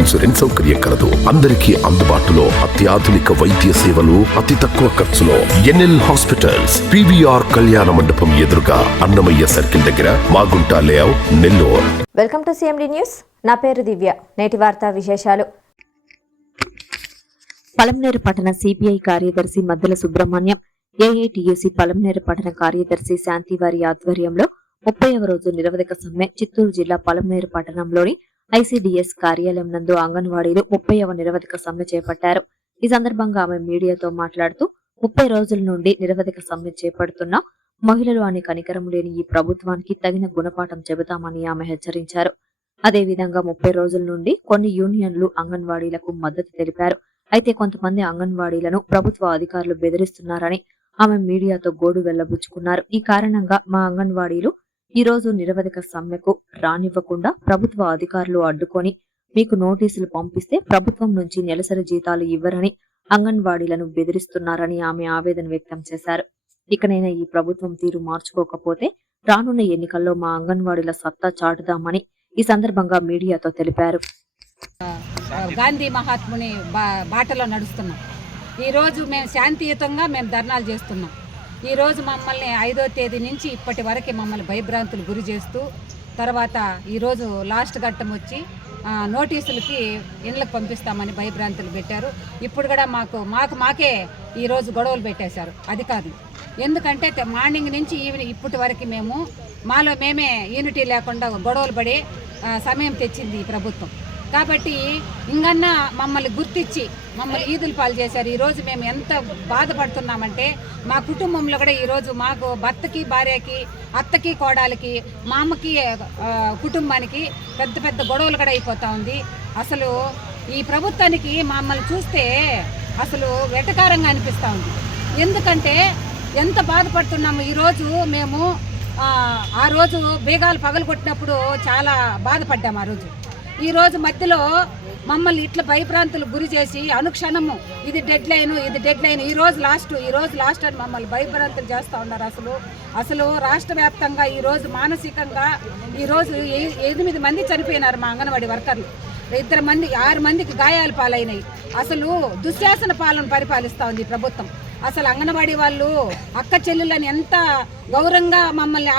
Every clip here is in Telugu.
ఇన్సూరెన్స్ సౌకర్యం కలదు. అందరికీ అందుబాటులో అత్యాధునిక వైద్య సేవలు అతి తక్కువ ఖర్చులో ఎన్ఎల్ హాస్పిటల్స్ పివిఆర్ కళ్యాణ మండపం ఎదురుగా అన్నమయ్య సర్కిల్ దగ్గర Magunta layout Nellore. Welcome to CMD news నా పేరు దివ్య. నేటి వార్తా విశేషాలు. పలమనేరు పట్టణ సిపిఐ కార్యదర్శి మద్దెల సుబ్రహ్మణ్యం ఏఐటియుసి పలమనేరు పట్టణ కార్యదర్శి శాంతివారి ఆధ్వర్యంలో ముప్పైవ రోజు నిరవధిక సమ్మె చిత్తూరు జిల్లా పలమనేరు పట్టణంలోని ఐసీడీఎస్ కార్యాలయం నందు అంగన్వాడీలు ముప్పైవ నిరవధిక సమ్మె చేపట్టారు. ఈ సందర్భంగా ఆమె మీడియాతో మాట్లాడుతూ ముప్పై రోజుల నుండి నిరవధిక సమ్మె చేపడుతున్న మహిళలు అనే కనికరం లేని ఈ ప్రభుత్వానికి తగిన గుణపాఠం చెబుతామని ఆమె హెచ్చరించారు. అదేవిధంగా ముప్పై రోజుల నుండి కొన్ని యూనియన్లు అంగన్వాడీలకు మద్దతు తెలిపారు. అయితే కొంతమంది అంగన్వాడీలను ప్రభుత్వ అధికారులు బెదిరిస్తున్నారని ఆమె మీడియాతో గోడు వెళ్ళబుచ్చుకున్నారు ఈ కారణంగా మా అంగన్వాడీలు ఈ రోజు నిరవధిక సమ్మెకు రానివ్వకుండా ప్రభుత్వ అధికారులు అడ్డుకొని మీకు నోటీసులు పంపిస్తే ప్రభుత్వం నుంచి నెలసరి జీతాలు ఇవ్వరని అంగన్వాడీలను బెదిరిస్తున్నారని ఆమె ఆవేదన వ్యక్తం చేశారు. ఇకనైనా ఈ ప్రభుత్వం తీరు మార్చుకోకపోతే రానున్న ఎన్నికల్లో మా అంగన్వాడీల సత్తా చాటుదామని ఈ సందర్భంగా మీడియాతో తెలిపారు. గాంధీ మహాత్ముని బా బాటలో నడుస్తున్నాం. ఈరోజు మేము శాంతియుతంగా మేము ధర్నాలు చేస్తున్నాం. ఈరోజు మమ్మల్ని ఐదో తేదీ నుంచి ఇప్పటి వరకు మమ్మల్ని భయభ్రాంతులు గురి చేస్తూ తర్వాత ఈరోజు లాస్ట్ ఘట్టం వచ్చి నోటీసులకి ఇళ్ళకి పంపిస్తామని భయభ్రాంతులు పెట్టారు. ఇప్పుడు కూడా మాకు మాకు మాకే ఈరోజు గొడవలు పెట్టేశారు. అది కాదు. ఎందుకంటే మార్నింగ్ నుంచి ఈవినింగ్ ఇప్పటి వరకు మేము మాలో మేమే యూనిటీ లేకుండా గొడవలు పడి సమయం తెచ్చింది ఈ ప్రభుత్వం. కాబట్టి ఇంకన్నా మమ్మల్ని గుర్తించి మమ్మల్ని ఈదులు పాలు చేశారు. ఈరోజు మేము ఎంత బాధపడుతున్నామంటే మా కుటుంబంలో కూడా ఈరోజు మాకు భర్తకి భార్యకి అత్తకి కోడలికి మా అమ్మకి కుటుంబానికి పెద్ద పెద్ద గొడవలు కూడా అయిపోతూ ఉంది. అసలు ఈ ప్రభుత్వానికి మమ్మల్ని చూస్తే అసలు వెటకారంగా అనిపిస్తూ ఉంది. ఎందుకంటే ఎంత బాధపడుతున్నాము ఈరోజు మేము ఆ, ఆ రోజు బీగాలు పగలగొట్టినప్పుడు చాలా బాధపడ్డాము ఆ రోజు. ఈరోజు మధ్యలో మమ్మల్ని ఇట్లా భయభ్రాంతులు గురి చేసి అనుక్షణము ఇది డెడ్ లైన్ ఇది డెడ్ లైన్ ఈ రోజు లాస్ట్ ఈ రోజు లాస్ట్ అని మమ్మల్ని భయభ్రాంతులు చేస్తూ ఉన్నారు అసలు. అసలు రాష్ట్ర వ్యాప్తంగా ఈరోజు మానసికంగా ఈరోజు ఎనిమిది మంది చనిపోయినారు మా అంగన్వాడీ వర్కర్లు. ఇద్దరు మంది ఆరు మందికి గాయాలు పాలైనాయి. అసలు దుశ్శాసన పాలన పరిపాలిస్తూ ఉంది ప్రభుత్వం. అసలు అంగన్వాడీ వాళ్ళు అక్క చెల్లెళ్ళని ఎంత గౌరవంగా మమ్మల్ని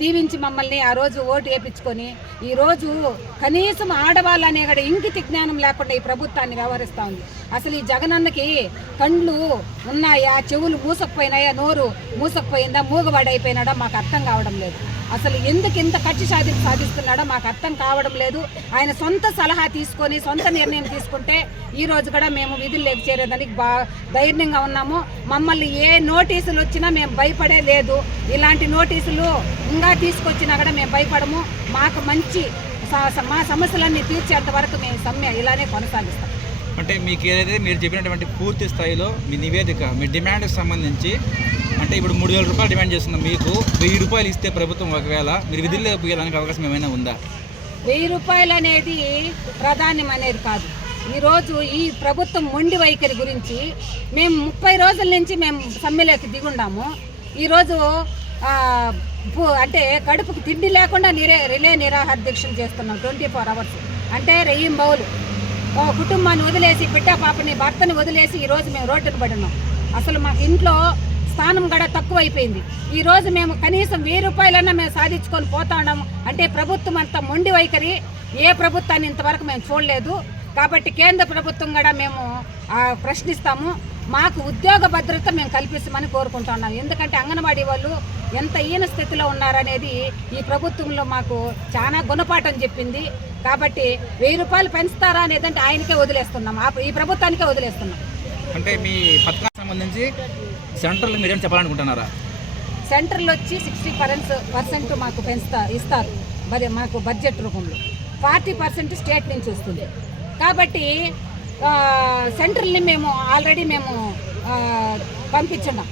దీవించి మమ్మల్ని ఆ రోజు ఓటు వేయించుకొని ఈ రోజు కనీసం ఆడవాళ్ళనే కూడా ఇంకితి జ్ఞానం లేకుండా ఈ ప్రభుత్వాన్ని వ్యవహరిస్తూ ఉంది. అసలు ఈ జగనన్నకి కండ్లు ఉన్నాయా? చెవులు మూసకపోయినాయా? నోరు మూసకపోయిందా? మూగబడైపోయినాడా మాకు అర్థం కావడం లేదు. అసలు ఎందుకు ఇంత ఖర్చు సాధి సాధిస్తున్నాడో మాకు అర్థం కావడం లేదు. ఆయన సొంత సలహా తీసుకొని సొంత నిర్ణయం తీసుకుంటే ఈ రోజు కూడా మేము విధుల్లోకి చేరేదానికి బా ధైర్యంగా ఉన్నాము. మమ్మల్ని ఏ నోటీసులు వచ్చినా మేము భయపడే లేదు. ఇలాంటి నోటీసులు ఇంకా తీసుకొచ్చినా కూడా మేము భయపడము. మాకు మంచి స- మా సమస్యలన్నీ తీర్చేంత వరకు మేము సమ్మె ఇలానే కొనసాగిస్తాం. అంటే మీకు ఏదైతే మీరు చెప్పినటువంటి పూర్తి స్థాయిలో మీ నివేదిక మీ డిమాండ్కి సంబంధించి అంటే ఇప్పుడు మూడు వేల రూపాయలు డిమాండ్ చేస్తున్నాం. మీకు వెయ్యి రూపాయలు ఇస్తే ప్రభుత్వం ఒకవేళ మీరు విధుల్లో అవకాశం ఏమైనా ఉందా? వెయ్యి రూపాయలు అనేది ప్రధానం అనేది కాదు. ఈరోజు ఈ ప్రభుత్వం మొండి వైఖరి గురించి మేము ముప్పై రోజుల నుంచి మేము సమ్మెలోకి దిగుండాము. ఈరోజు అంటే కడుపుకి తిండి లేకుండా నిరే రిలే నిరాహార దీక్షలు చేస్తున్నాం ట్వంటీ ఫోర్ అవర్స్. అంటే రెయ్యం బౌలు. ఓ కుటుంబాన్ని వదిలేసి బిడ్డ పాపని భర్తని వదిలేసి ఈరోజు మేము రోడ్డుకు పడినాం. అసలు మాకు ఇంట్లో స్థానం కూడా తక్కువైపోయింది. ఈరోజు ఈ రోజు మేము కనీసం వెయ్యి రూపాయలన్నా మేము సాధించుకొని పోతా ఉన్నాము అంటే ప్రభుత్వం అంత మొండి వైఖరి ఏ ప్రభుత్వాన్ని ఇంతవరకు మేము చూడలేదు. కాబట్టి కేంద్ర ప్రభుత్వం కూడా మేము ప్రశ్నిస్తాము. మాకు ఉద్యోగ భద్రత మేము కల్పిస్తామని కోరుకుంటున్నాం ఎందుకంటే అంగన్వాడీ వాళ్ళు ఎంత ఈన స్థితిలో ఉన్నారనేది ఈ ప్రభుత్వంలో మాకు చాలా గుణపాఠం చెప్పింది. కాబట్టి వెయ్యి రూపాయలు పెంచుతారా అనేదంటే ఆయనకే వదిలేస్తున్నాం. ఆ- ఈ ప్రభుత్వానికే వదిలేస్తున్నాం. అంటే మీ పథకానికి సంబంధించి సెంట్రల్ మీరేం చెప్పాలనుకుంటున్నారా? సెంట్రల్ వచ్చి సిక్స్టీ పర్సెంట్ మాకు పెంచుతా ఇస్తారు. మరి మాకు బడ్జెట్ రూపంలో. ఫార్టీ పర్సెంట్ స్టేట్ నుంచి వస్తుంది. కాబట్టి సెంట్రల్ని మేము ఆల్రెడీ మేము పంపించున్నాం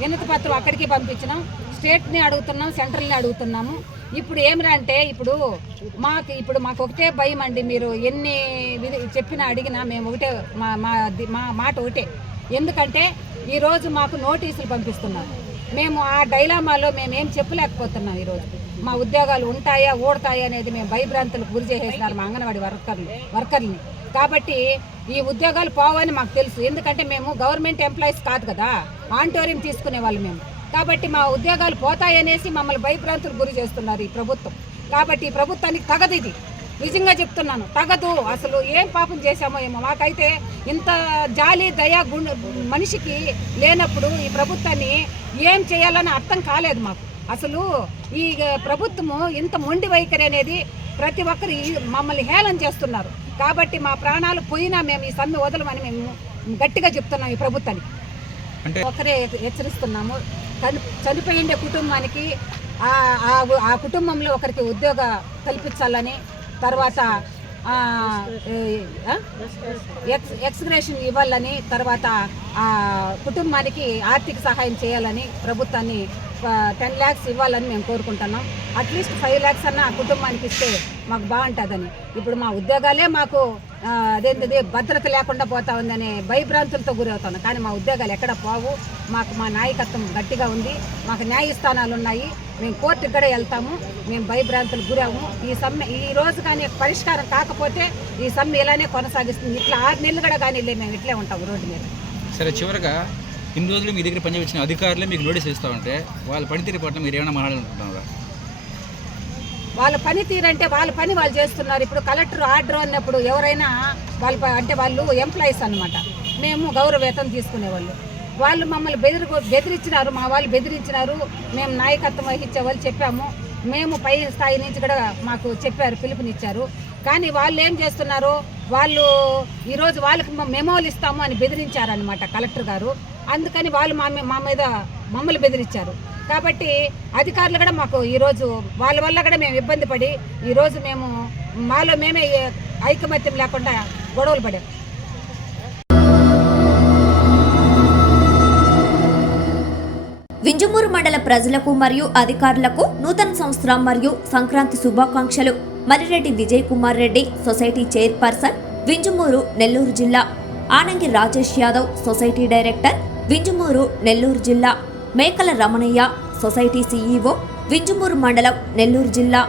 వినతి పత్రం అక్కడికి పంపించినాం. స్టేట్ని అడుగుతున్నాం సెంట్రల్ని అడుగుతున్నాము. ఇప్పుడు ఏమిరా అంటే ఇప్పుడు మాకు ఇప్పుడు మాకు ఒకటే భయం అండి మీరు ఎన్ని విధి చెప్పినా అడిగినా మేము ఒకటే మా మా ది- మా మాట ఒకటే. ఎందుకంటే ఈరోజు మాకు నోటీసులు పంపిస్తున్నారు. మేము ఆ డైలామాలో మేము ఏం చెప్పలేకపోతున్నాం ఈరోజు. మా ఉద్యోగాలు ఉంటాయా ఓడతాయా అనేది మేము భయభ్రాంతులకు గురి చేసేసినారు మా అంగన్వాడి వర్కర్లు వర్కర్ని కాబట్టి ఈ ఉద్యోగాలు పోవని మాకు తెలుసు. ఎందుకంటే మేము గవర్నమెంట్ ఎంప్లాయీస్ కాదు కదా ఆంటోరియం తీసుకునే వాళ్ళు మేము. కాబట్టి మా ఉద్యోగాలు పోతాయనేసి మమ్మల్ని భయభ్రాంతులకు గురి చేస్తున్నారు ఈ ప్రభుత్వం. కాబట్టి ఈ ప్రభుత్వానికి తగదు ఇది. నిజంగా చెప్తున్నాను తగదు. అసలు ఏం పాపం చేశామో ఏమో. మాకైతే ఇంత జాలి దయ గుండె మనిషికి లేనప్పుడు ఈ ప్రభుత్వాన్ని ఏం చేయాలని అర్థం కాలేదు మాకు. అసలు ఈ ప్రభుత్వము ఇంత మొండి వైఖరి అనేది ప్రతి ఒక్కరు మమ్మల్ని హేళన చేస్తున్నారు. కాబట్టి మా ప్రాణాలు పోయినా మేము ఈ సమ్మె వదలమని మేము గట్టిగా చెప్తున్నాం ఈ ప్రభుత్వానికి. ఒకరే హెచ్చరిస్తున్నాము. చనిపోయిండే కుటుంబానికి ఆ- ఆ- కుటుంబంలో ఒకరికి ఉద్యోగ కల్పించాలని తర్వాత ఎక్స్ ఎక్స్గ్రేషన్ ఇవ్వాలని తర్వాత ఆ కుటుంబానికి ఆర్థిక సహాయం చేయాలని ప్రభుత్వాన్ని టెన్ ల్యాక్స్ ఇవ్వాలని మేము కోరుకుంటున్నాం. అట్లీస్ట్ ఫైవ్ ల్యాక్స్ అన్న కుటుంబానికి ఇస్తే మాకు బాగుంటుందని. ఇప్పుడు మా ఉద్యోగాలే మాకు అదేంటిది భద్రత లేకుండా పోతా ఉందనే భయభ్రాంతులతో గురవుతాను. కానీ మా ఉద్యోగాలు ఎక్కడ పోవు. మాకు మా నాయకత్వం గట్టిగా ఉంది. మాకు న్యాయస్థానాలు ఉన్నాయి మేము కోర్టుకు కూడా వెళ్తాము. మేము భయభ్రాంతులు గురవు ఈ సమ్మె ఈ రోజు కానీ పరిష్కారం కాకపోతే ఈ సమ్మె ఇలానే కొనసాగిస్తుంది. ఇట్లా ఆరు నెలలు కూడా కానీ లేదు. మేము ఇట్లే ఉంటాము రోడ్డు మీద. సరే చివరగా ఇన్ని రోజులు మీ దగ్గర పనిచేసిన అధికారులు మీకు నోటీస్ ఇస్తామంటే వాళ్ళ పనితీరు పట్ల మీరు ఏమైనా మాట్లాడాలనుకుంటున్నారా? వాళ్ళ పని తీరంటే వాళ్ళ పని వాళ్ళు చేస్తున్నారు. ఇప్పుడు కలెక్టర్ ఆర్డర్ అన్నప్పుడు ఎవరైనా వాళ్ళ అంటే వాళ్ళు ఎంప్లాయీస్ అనమాట మేము గౌరవ వేతనం తీసుకునేవాళ్ళు. వాళ్ళు మమ్మల్ని బెదిరి బెదిరించినారు మా వాళ్ళు బెదిరించినారు. మేము నాయకత్వం వహించే వాళ్ళు చెప్పాము. మేము పై స్థాయి నుంచి కూడా మాకు చెప్పారు పిలుపునిచ్చారు. కానీ వాళ్ళు ఏం చేస్తున్నారు వాళ్ళు ఈరోజు వాళ్ళకి మెమోలు ఇస్తాము అని బెదిరించారనమాట కలెక్టర్ గారు. అందుకని వాళ్ళు మా మీ- మా మీద మమ్మల్ని బెదిరించారు. కాబట్టి అధికారులు కూడా మాకు ఈరోజు వాళ్ళ వల్ల కూడా మేము ఇబ్బంది పడి ఈరోజు మేము మాలో మేమే ఐకమత్యం లేకుండా గొడవలు పడాం. వింజమూరు మండల ప్రజలకు మరియు అధికారులకు నూతన సంవత్సరం మరియు సంక్రాంతి శుభాకాంక్షలు. మర్రిరెడ్డి విజయ్ కుమార్ రెడ్డి సొసైటీ చైర్పర్సన్ వింజమూరు నెల్లూరు జిల్లా. ఆనంగి రాజేష్ యాదవ్ సొసైటీ డైరెక్టర్ వింజమూరు నెల్లూరు జిల్లా. మేకల రమణయ్య సొసైటీ సీఈఓ వింజమూరు మండలం నెల్లూరు జిల్లా